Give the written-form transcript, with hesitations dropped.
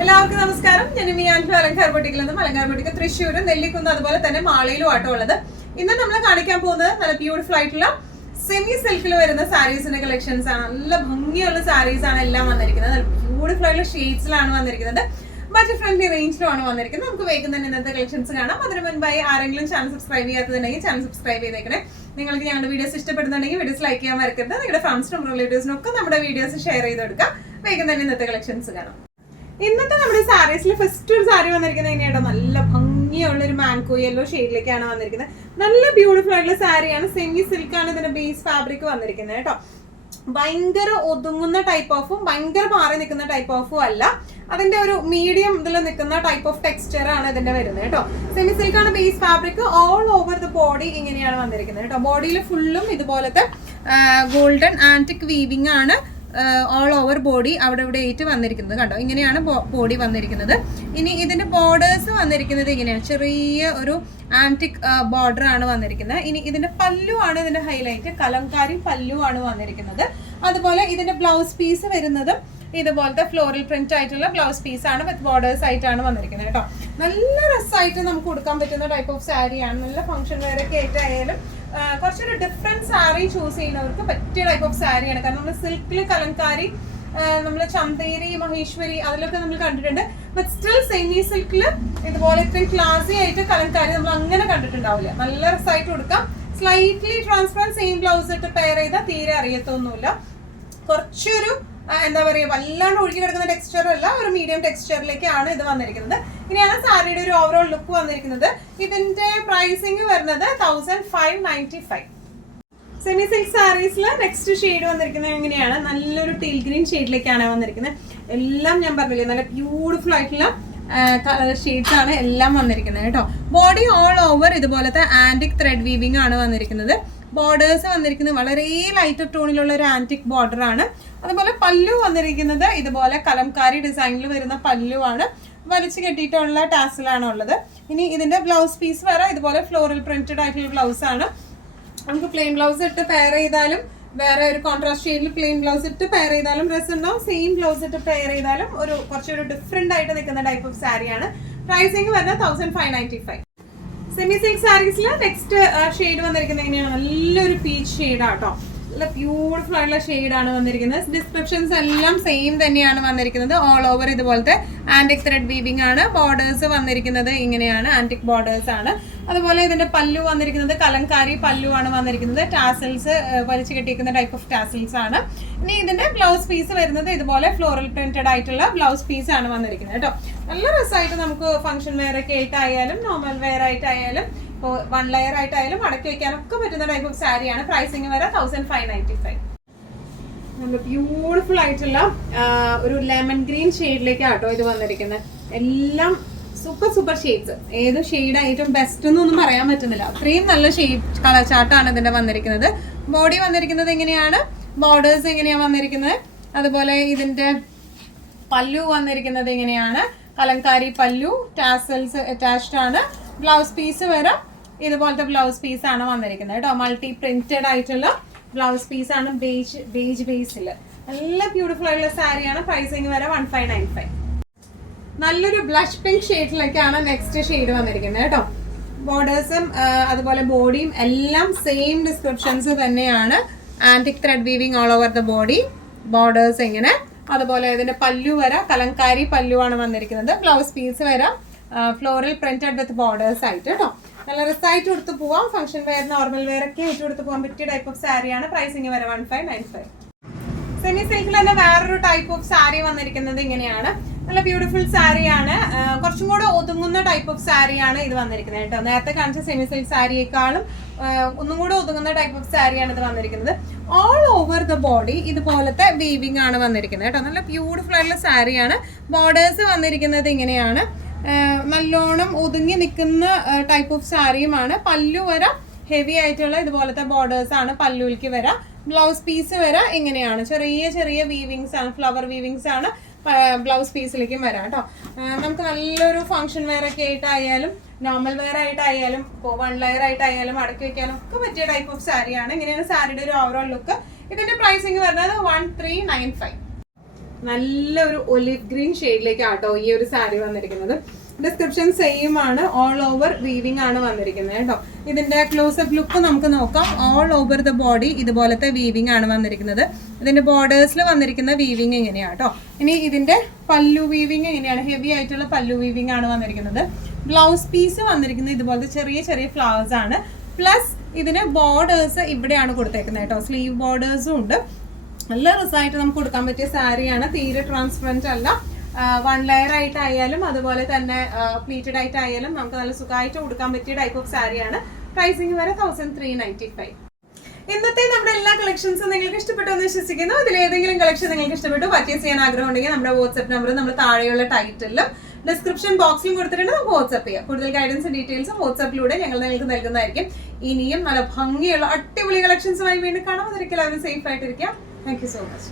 എല്ലാവർക്കും നമസ്കാരം. ഞാൻ മിയാൻഫി അലങ്കാർ ബൊട്ടിക്കിൽ നിന്നും അലങ്കാർ ബൊട്ടിക്ക് തൃശ്ശൂർ, നെല്ലിക്കുന്ന്, അതുപോലെ തന്നെ മാളയിലും ആട്ടോ ഉള്ളത്. ഇന്ന് നമ്മൾ കാണിക്കാൻ പോകുന്നത് നല്ല ബ്യൂട്ടിഫുൾ ആയിട്ടുള്ള സെമി സിൽക്കിൽ വരുന്ന സാരീസിന്റെ കളക്ഷൻസ് ആണ്. നല്ല ഭംഗിയുള്ള സാരീസ് ആണ് എല്ലാം വന്നിരിക്കുന്നത്. നല്ല ബ്യൂട്ടിഫുൾ ആയിട്ടുള്ള ഷെയ്ഡ്സിലാണ് വന്നിരിക്കുന്നത്. ബഡ്ജറ്റ് ഫ്രണ്ട്ലി റേഞ്ചിലുമാണ് വന്നിരിക്കുന്നത്. നമുക്ക് വേഗം തന്നെ ഇന്നത്തെ കളക്ഷൻസ് കാണാം. അതിന് മുൻപായി ആരെങ്കിലും ചാനൽ സബ്സ്ക്രൈബ് ചെയ്യാത്തതുണ്ടെങ്കിൽ ചാനൽ സബ്സ്ക്രൈബ് ചെയ്തേക്കണേ. നിങ്ങൾക്ക് ഞങ്ങളുടെ വീഡിയോസ് ഇഷ്ടപ്പെടുന്നുണ്ടെങ്കിൽ വീഡിയോസ് ലൈക്ക് ചെയ്യാൻ മറക്കരുത്. നിങ്ങളുടെ ഫ്രണ്ട്സിനും റിലേറ്റീവ്സിനും ഒക്കെ നമ്മുടെ വീഡിയോസ് ഷെയർ ചെയ്ത് കൊടുക്കാം. വേഗം തന്നെ ഇന്നത്തെ കളക്ഷൻസ് കാണാം. ഇന്നത്തെ നമ്മുടെ സാരീസിൽ ഫസ്റ്റ് ഒരു സാരി വന്നിരിക്കുന്നത് എങ്ങനെയാട്ടോ, നല്ല ഭംഗിയുള്ള ഒരു മാൻകോ യെല്ലോ ഷെയ്ഡിലേക്കാണ് വന്നിരിക്കുന്നത്. നല്ല ബ്യൂട്ടിഫുൾ ആയിട്ടുള്ള സാരിയാണ്. സെമി സിൽക്കാണ് ഇതിന്റെ ബേസ് ഫാബ്രിക് വന്നിരിക്കുന്നത് കേട്ടോ. ഭയങ്കര ഒതുങ്ങുന്ന ടൈപ്പ് ഓഫും ഭയങ്കര മാറി നിൽക്കുന്ന ടൈപ്പ് ഓഫും അല്ല, അതിന്റെ ഒരു മീഡിയം ഇതിൽ നിൽക്കുന്ന ടൈപ്പ് ഓഫ് ടെക്സ്ചർ ആണ് ഇതിന്റെ വരുന്നത് കേട്ടോ. സെമി സിൽക്കാണ് base fabric. All over the body ഇങ്ങനെയാണ് വന്നിരിക്കുന്നത് കേട്ടോ. ബോഡിയിൽ ഫുള്ളും ഇതുപോലത്തെ ഗോൾഡൻ ആന്റിക് വീവിംഗ് ആണ് ഓൾ ഓവർ ബോഡി അവിടെ ഇവിടെ ആയിട്ട് വന്നിരിക്കുന്നത് കണ്ടോ. ഇങ്ങനെയാണ് ബോഡി വന്നിരിക്കുന്നത്. ഇനി ഇതിന്റെ ബോർഡേഴ്സ് വന്നിരിക്കുന്നത് ഇങ്ങനെയാണ്, ചെറിയ ഒരു ആന്റിക് ബോർഡർ ആണ് വന്നിരിക്കുന്നത്. ഇനി ഇതിന്റെ പല്ലു ആണ് ഇതിന്റെ ഹൈലൈറ്റ്, കലംകാരി പല്ലു ആണ് വന്നിരിക്കുന്നത്. അതുപോലെ ഇതിന്റെ ബ്ലൗസ് പീസ് വരുന്നതും ഇതുപോലത്തെ ഫ്ലോറൽ പ്രിന്റ് ആയിട്ടുള്ള ബ്ലൗസ് പീസ് ആണ് വിത്ത് ബോർഡേഴ്സ് ആയിട്ടാണ് വന്നിരിക്കുന്നത് കേട്ടോ. നല്ല രസമായിട്ട് നമുക്ക് കൊടുക്കാൻ പറ്റുന്ന ടൈപ്പ് ഓഫ് സാരിയാണ്. നല്ല ഫംഗ്ഷൻ വെയർ ഒക്കെ ആയിട്ടായാലും കുറച്ചൊരു ഡിഫറെന്റ് സാരി ചൂസ് ചെയ്യുന്നവർക്ക് പറ്റിയ ടൈപ്പ് ഓഫ് സാരിയാണ്. കാരണം നമ്മൾ സിൽക്കിൽ കലംകാരി, നമ്മൾ ചന്തേരി, മഹേശ്വരി അതിലൊക്കെ നമ്മൾ കണ്ടിട്ടുണ്ട്. ബട്ട് സ്റ്റിൽ സെമി സിൽക്കിൽ ഇതുപോലെ ഇത്രയും ക്ലാസി ആയിട്ട് കലംകാരി നമ്മൾ അങ്ങനെ കണ്ടിട്ടുണ്ടാവില്ല. നല്ല രസമായിട്ട് കൊടുക്കാം. സ്ലൈറ്റ്ലി ട്രാൻസ്പെറന്റ് സെയിം ബ്ലൗസ് ഇട്ട് പെയർ ചെയ്താൽ തീരെ അറിയത്തൊന്നുമില്ല. കുറച്ചൊരു എന്താ പറയുക, വല്ലാണ്ട് ഒഴുകി കിടക്കുന്ന ടെക്സ്ചർ അല്ല, ഒരു മീഡിയം ടെക്സ്ചറിലേക്കാണ് ഇത് വന്നിരിക്കുന്നത്. ഇങ്ങനെയാണ് സാരിയുടെ ഒരു ഓവറോൾ ലുക്ക് വന്നിരിക്കുന്നത്. ഇതിന്റെ പ്രൈസിങ് വരുന്നത് 1595. സെമി സിൽക്ക് സാരീസിൽ നെക്സ്റ്റ് ഷെയ്ഡ് വന്നിരിക്കുന്നത് എങ്ങനെയാണ്, നല്ലൊരു ടീൽ ഗ്രീൻ ഷെയ്ഡിലേക്കാണ് വന്നിരിക്കുന്നത്. എല്ലാം ഞാൻ പറഞ്ഞില്ലേ, നല്ല ബ്യൂട്ടിഫുൾ ആയിട്ടുള്ള ഷെയ്ഡ്സ് ആണ് എല്ലാം വന്നിരിക്കുന്നത് കേട്ടോ. ബോഡി ഓൾ ഓവർ ഇതുപോലത്തെ ആന്റിക് ത്രെഡ് വീവിംഗ് ആണ് വന്നിരിക്കുന്നത്. ബോർഡേഴ്സ് വന്നിരിക്കുന്നത് വളരെ ലൈറ്റർ ടോണിലുള്ള ഒരു ആന്റിക് ബോർഡർ ആണ്. അതുപോലെ പല്ലു വന്നിരിക്കുന്നത് ഇതുപോലെ കലംകാരി ഡിസൈനിൽ വരുന്ന പല്ലു ആണ്. വലിച്ചു കെട്ടിയിട്ടുള്ള ടാസിലാണ് ഉള്ളത്. ഇനി ഇതിന്റെ ബ്ലൗസ് പീസ് വേറെ ഇതുപോലെ ഫ്ലോറൽ പ്രിന്റഡ് ആയിട്ടുള്ള ബ്ലൗസ് ആണ്. നമുക്ക് പ്ലെയിൻ ബ്ലൗസ് ഇട്ട് പെയർ ചെയ്താലും, വേറെ ഒരു കോൺട്രാസ്റ്റ് ഷെയ്ഡിൽ പ്ലെയിൻ ബ്ലൗസ് ഇട്ട് പെയർ ചെയ്താലും ഡ്രസ് ഉണ്ടാവും. സെയിം ബ്ലൗസ് ഇട്ട് പെയർ ചെയ്താലും ഒരു കുറച്ചൊരു ഡിഫറെന്റ് ആയിട്ട് നിൽക്കുന്ന ടൈപ്പ് ഓഫ് സാരിയാണ്. പ്രൈസിങ് വരുന്നത് 1595. സെമി സിൽക്ക് സാരീസിൽ നെക്സ്റ്റ് ഷെയ്ഡ് വന്നിരിക്കുന്നത് എങ്ങനെയാണ്, നല്ലൊരു പീച്ച് ഷെയ്ഡാട്ടോ. നല്ല ബ്യൂട്ടിഫുൾ ആയിട്ടുള്ള ഷെയ്ഡാണ് വന്നിരിക്കുന്നത്. ഡിസ്ക്രിപ്ഷൻസ് എല്ലാം സെയിം തന്നെയാണ് വന്നിരിക്കുന്നത്. ഓൾ ഓവർ ഇതുപോലത്തെ ആന്റിക് ത്രെഡ് വീവിംഗ് ആണ്. ബോർഡേഴ്സ് വന്നിരിക്കുന്നത് ഇങ്ങനെയാണ്, ആന്റിക് ബോർഡേഴ്സ് ആണ്. അതുപോലെ ഇതിന്റെ പല്ലു വന്നിരിക്കുന്നത് കലംകാരി പല്ലു ആണ് വന്നിരിക്കുന്നത്. ടാസൽസ് വലിച്ചു കെട്ടിയിരിക്കുന്ന ടൈപ്പ് ഓഫ് ടാസൽസ് ആണ്. ഇനി ഇതിന്റെ ബ്ലൗസ് പീസ് വരുന്നത് ഇതുപോലെ ഫ്ലോറൽ പ്രിന്റഡ് ആയിട്ടുള്ള ബ്ലൗസ് പീസ് ആണ് വന്നിരിക്കുന്നത് കേട്ടോ. നല്ല രസമായിട്ട് നമുക്ക് ഫംഗ്ഷൻ വെയർ ഒക്കെ ആയിട്ടായാലും നോർമൽ വെയർ ആയിട്ടായാലും ഇപ്പോൾ വൺ ലെയർ ആയിട്ടായാലും അടക്കി വെക്കാനൊക്കെ പറ്റുന്ന ടൈപ്പ് ഓഫ് സാരിയാണ്. പ്രൈസിങ് വരെ 1595. നല്ല ബ്യൂട്ടിഫുൾ ആയിട്ടുള്ള ഒരു ലെമൺ ഗ്രീൻ ഷെയ്ഡിലേക്കാട്ടോ ഇത് വന്നിരിക്കുന്നത്. എല്ലാം സൂപ്പർ ഷെയ്ഡ്സ്. ഏത് ഷെയ്ഡ് ഏറ്റവും ബെസ്റ്റ് എന്നൊന്നും പറയാൻ പറ്റുന്നില്ല, അത്രയും നല്ല ഷെയ്ഡ് കളർ ചാർട്ടാണ് ഇതിന്റെ വന്നിരിക്കുന്നത്. ബോഡി വന്നിരിക്കുന്നത് എങ്ങനെയാണ്, ബോർഡേഴ്സ് എങ്ങനെയാണ് വന്നിരിക്കുന്നത്. അതുപോലെ ഇതിന്റെ പല്ലു വന്നിരിക്കുന്നത് എങ്ങനെയാണ്, കലംകാരി പല്ലു, ടാസൽസ് അറ്റാച്ച്ഡ് ആണ്. ബ്ലൗസ് പീസ് വരെ ഇതുപോലത്തെ ബ്ലൗസ് പീസ് ആണ് വന്നിരിക്കുന്നത് കേട്ടോ. മൾട്ടി പ്രിന്റഡ് ആയിട്ടുള്ള ബ്ലൗസ് പീസ് ആണ് ബേജ് ബേസിൽ. നല്ല ബ്യൂട്ടിഫുൾ ആയിട്ടുള്ള സാരിയാണ്. പ്രൈസിങ് വരെ 1595. നല്ലൊരു ബ്ലഷ് പിങ്ക് ഷെയ്ഡിലേക്കാണ് നെക്സ്റ്റ് ഷെയ്ഡ് വന്നിരിക്കുന്നത് കേട്ടോ. ബോർഡേഴ്സും അതുപോലെ ബോഡിയും എല്ലാം സെയിം ഡിസ്ക്രിപ്ഷൻസ് തന്നെയാണ്. Antique thread weaving all over the body, borders ഇങ്ങനെ. അതുപോലെ ഇതിന്റെ പല്ലു വരെ കലംകാരി പല്ലു ആണ് വന്നിരിക്കുന്നത്. ബ്ലൗസ് പീസ് വരെ ഫ്ലോറൽ പ്രിന്റഡ് വിത്ത് ബോർഡേഴ്സ് ആയിട്ട് കേട്ടോ. നല്ല രസമായിട്ട് കൊടുത്ത് പോവാം. ഫംഗ്ഷൻ വെയർ, നോർമൽ വെയർ ഒക്കെ ആയിട്ട് കൊടുത്ത് പോകാൻ പറ്റിയ ടൈപ്പ് ഓഫ് സാരിയാണ്. പ്രൈസിങ് വരെ 1595. സെമി സിൽക്കിൽ തന്നെ വേറൊരു ടൈപ്പ് ഓഫ് സാരി വന്നിരിക്കുന്നത് ഇങ്ങനെയാണ്. നല്ല ബ്യൂട്ടിഫുൾ സാരിയാണ്. കുറച്ചും കൂടെ ഒതുങ്ങുന്ന ടൈപ്പ് ഓഫ് സാരിയാണ് ഇത് വന്നിരിക്കുന്നത് കേട്ടോ. നേരത്തെ കാണിച്ച സെമി സിൽക്ക് സാരിയേക്കാളും ഒന്നും കൂടെ ഒതുങ്ങുന്ന ടൈപ്പ് ഓഫ് സാരിയാണ് ഇത് വന്നിരിക്കുന്നത്. ഓൾ ഓവർ ദ ബോഡി ഇതുപോലത്തെ വീവിംഗ് ആണ് വന്നിരിക്കുന്നത് കേട്ടോ. നല്ല ബ്യൂട്ടിഫുൾ ആയിട്ടുള്ള സാരിയാണ്. ബോർഡേഴ്സ് വന്നിരിക്കുന്നത് ഇങ്ങനെയാണ്. നല്ലോണം ഒതുങ്ങി നിൽക്കുന്ന ടൈപ്പ് ഓഫ് സാരിയുമാണ്. പല്ലു വരെ ഹെവി ആയിട്ടുള്ള ഇതുപോലത്തെ ബോർഡേഴ്സ് ആണ് പല്ലുവിലേക്ക് വരാം. ബ്ലൗസ് പീസ് വരെ ഇങ്ങനെയാണ്, ചെറിയ വീവിങ്സ് ആണ്, ഫ്ലവർ വീവിങ്സ് ആണ് ബ്ലൗസ് പീസിലേക്കും വരാം കേട്ടോ. നമുക്ക് നല്ലൊരു ഫംഗ്ഷൻ വെയർ ഒക്കെ ആയിട്ടായാലും നോർമൽ വെയർ ആയിട്ടായാലും ഇപ്പോൾ വൺ ലെയർ ആയിട്ടായാലും അടക്കി വെക്കാനും ഒക്കെ പറ്റിയ ടൈപ്പ് ഓഫ് സാരിയാണ്. ഇങ്ങനെയാണ് സാരിയുടെ ഒരു ഓവറോൾ ലുക്ക്. ഇതിന്റെ പ്രൈസിങ് വരുന്നത് 1395. നല്ലൊരു ഒലിവ് ഗ്രീൻ ഷെയ്ഡിലേക്ക് ആട്ടോ ഈ ഒരു സാരി വന്നിരിക്കുന്നത്. ഡിസ്ക്രിപ്ഷൻ സെയിം ആണ്, ഓൾ ഓവർ വീവിംഗ് ആണ് വന്നിരിക്കുന്നത് കേട്ടോ. ഇതിന്റെ ക്ലോസപ്പ് ലുക്ക് നമുക്ക് നോക്കാം. ഓൾ ഓവർ ദ ബോഡി ഇതുപോലത്തെ വീവിംഗ് ആണ് വന്നിരിക്കുന്നത്. ഇതിന്റെ ബോർഡേഴ്സിൽ വന്നിരിക്കുന്ന വീവിംഗ് എങ്ങനെയാണ് കേട്ടോ. ഇനി ഇതിന്റെ പല്ലു വീവിംഗ് എങ്ങനെയാണ്, ഹെവി ആയിട്ടുള്ള പല്ലു വീവിംഗ് ആണ് വന്നിരിക്കുന്നത്. ബ്ലൗസ് പീസ് വന്നിരിക്കുന്നത് ഇതുപോലത്തെ ചെറിയ ചെറിയ ഫ്ലവേഴ്സ് ആണ്. പ്ലസ് ഇതിന് ബോർഡേഴ്സ് ഇവിടെയാണ് കൊടുത്തേക്കുന്നത് കേട്ടോ. സ്ലീവ് ബോർഡേഴ്സും ഉണ്ട്. നല്ല രസമായിട്ട് നമുക്ക് കൊടുക്കാൻ പറ്റിയ സാരിയാണ്. തീരെ ട്രാൻസ്പെറൻറ്റ് അല്ല. 1 ലെയർ ആയിട്ടായാലും അതുപോലെ തന്നെ പ്ലീറ്റഡ് ആയിട്ടായാലും നമുക്ക് നല്ല സുഖമായിട്ട് കൊടുക്കാൻ പറ്റിയ ടൈപ്പ് ഓഫ് സാരിയാണ്. പ്രൈസിങ് വരെ 1395. ഇന്നത്തെ നമ്മുടെ എല്ലാ കളക്ഷൻസും നിങ്ങൾക്ക് ഇഷ്ടപ്പെട്ടു എന്ന് വിശ്വസിക്കുന്നു. അതിൽ ഏതെങ്കിലും കളക്ഷൻ നിങ്ങൾക്ക് ഇഷ്ടപ്പെട്ടു പർച്ചേസ് ചെയ്യാൻ ആഗ്രഹം ഉണ്ടെങ്കിൽ നമ്മുടെ വാട്സ്ആപ്പ് നമ്പർ നമ്മൾ താഴെയുള്ള ടൈറ്റിലും ഡിസ്ക്രിപ്ഷൻ ബോക്സിലും കൊടുത്തിട്ടുണ്ട്. നമുക്ക് വാട്സ്ആപ്പ് ചെയ്യാം. കൂടുതൽ ഗൈഡൻസും ഡീറ്റെയിൽസും വാട്സ്ആപ്പിലൂടെ ഞങ്ങൾ നിങ്ങൾക്ക് നൽകുന്നതായിരിക്കും. ഇനിയും നല്ല ഭംഗിയുള്ള അടിപൊളി കളക്ഷൻസുമായി വീണ്ടും കാണാം. അതൊരിക്കലും അവർ സേഫ് ആയിട്ടിരിക്കാം. Thank you so much.